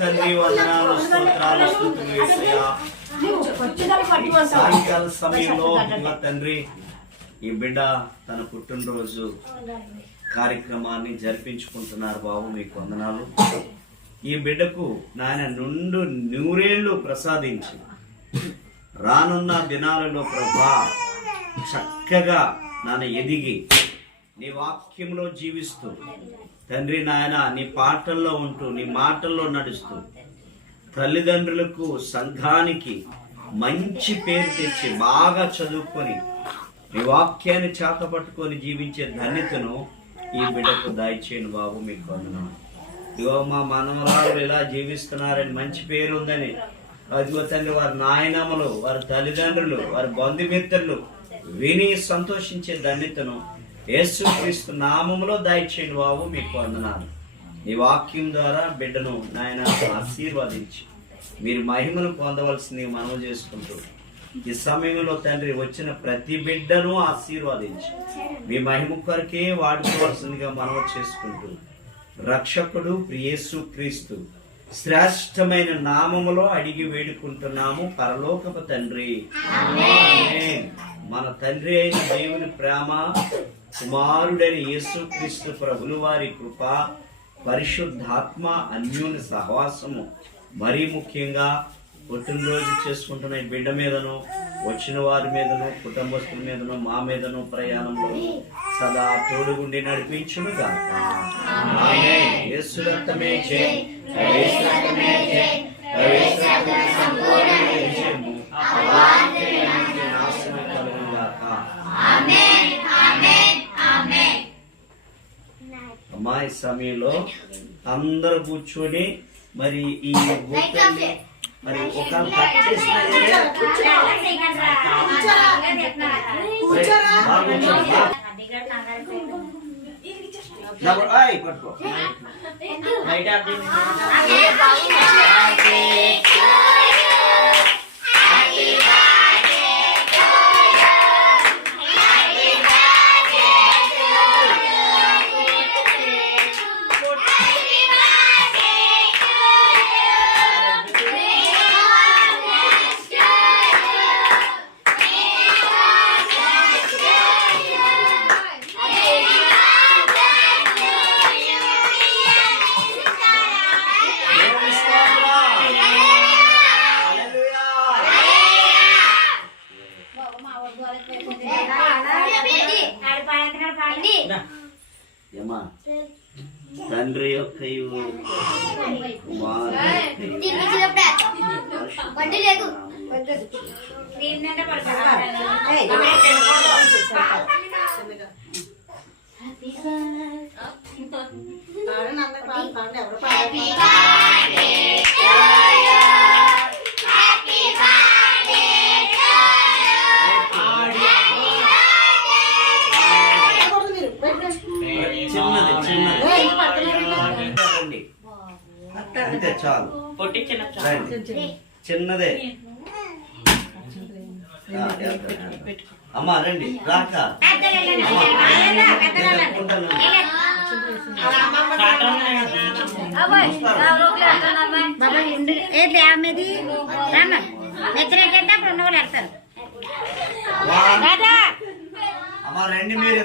తండ్రి వందనాలు స్తోత్రాలు స్తుతులు యేసయ్యా. సాయంకాల సమయంలో తండ్రి ఈ బిడ్డ తన పుట్టినరోజు కార్యక్రమాన్ని జరిపించుకుంటున్నారు బాబు, మీకు వందనాలు. ఈ బిడ్డకు నాయన నుండు నూరేళ్లు ప్రసాదించి రానున్న దినాలలో ప్రభా చక్కగా నాన్న ఎదిగి నీ వాక్యంలో జీవిస్తూ తండ్రి నాయన నీ పాటల్లో ఉంటూ నీ మాటల్లో నడుస్తూ తల్లిదండ్రులకు సంఘానికి మంచి పేరు తెచ్చి బాగా చదువుకొని నీ వాక్యాన్ని చేతపట్టుకొని జీవించే ధన్యతను ఈ బిడ్డకు దయచేయను బాబు, మీకు వందనాలు. ఇదిగో మా మనవరాలు ఇలా జీవిస్తున్నారని మంచి పేరు ఉందని అదిగో తండ్రి వారి నాయనమ్మలు, వారి తల్లిదండ్రులు, వారి బంధుమిత్రులు విని సంతోషించే ధన్యతను యేసుక్రీస్తు నామములో దయచేయండి బాబు, మీకు వందనాలు. నీ వాక్యం ద్వారా బిడ్డను నాయన ఆశీర్వదించి మీరు మహిమను పొందవలసింది మనవి చేసుకుంటూ ఈ సమయంలో తండ్రి వచ్చిన ప్రతి బిడ్డను ఆశీర్వదించి మీ మహిమ కొరకే వాడుకోవాల్సిందిగా మనవి చేసుకుంటూ రక్షకుడు యేసుక్రీస్తు శ్రేష్టమైన నామములో అడిగి వేడుకుంటున్నాము పరలోకపు తండ్రి, ఆమేన్. మన తండ్రి అయిన దేవుని ప్రేమ, కుమారుడైన యేసుక్రీస్తు ప్రభుల వారి కృప, పరిశుద్ధాత్మ అన్యోన్య సహవాసము, మరీ ముఖ్యంగా పుట్టినరోజు చేసుకుంటున్న ఈ బిడ్డ మీదను, వచ్చిన వారి మీదను, కుటుంబస్తుల మీదను, మా మీదను ప్రయాణంలో సదా తోడుగుండి నడిపించునుగా. ఆమేన్. యేసు రక్తమే జై, యేసు రక్తమే జై, యేసు రక్తమే సంపూర్ణ విజయము, నాశనం కలుగుగాక. ఆమేన్, ఆమేన్, ఆమేన్. అమ్మా ఈ సమయంలో అందరూ కూర్చొని మరి ఈ మరి ఒక తండ్రి యొక్క అంతే చాలు, చిన్నదే. అమ్మా రండి, రాక అమ్మా రండి మీరు.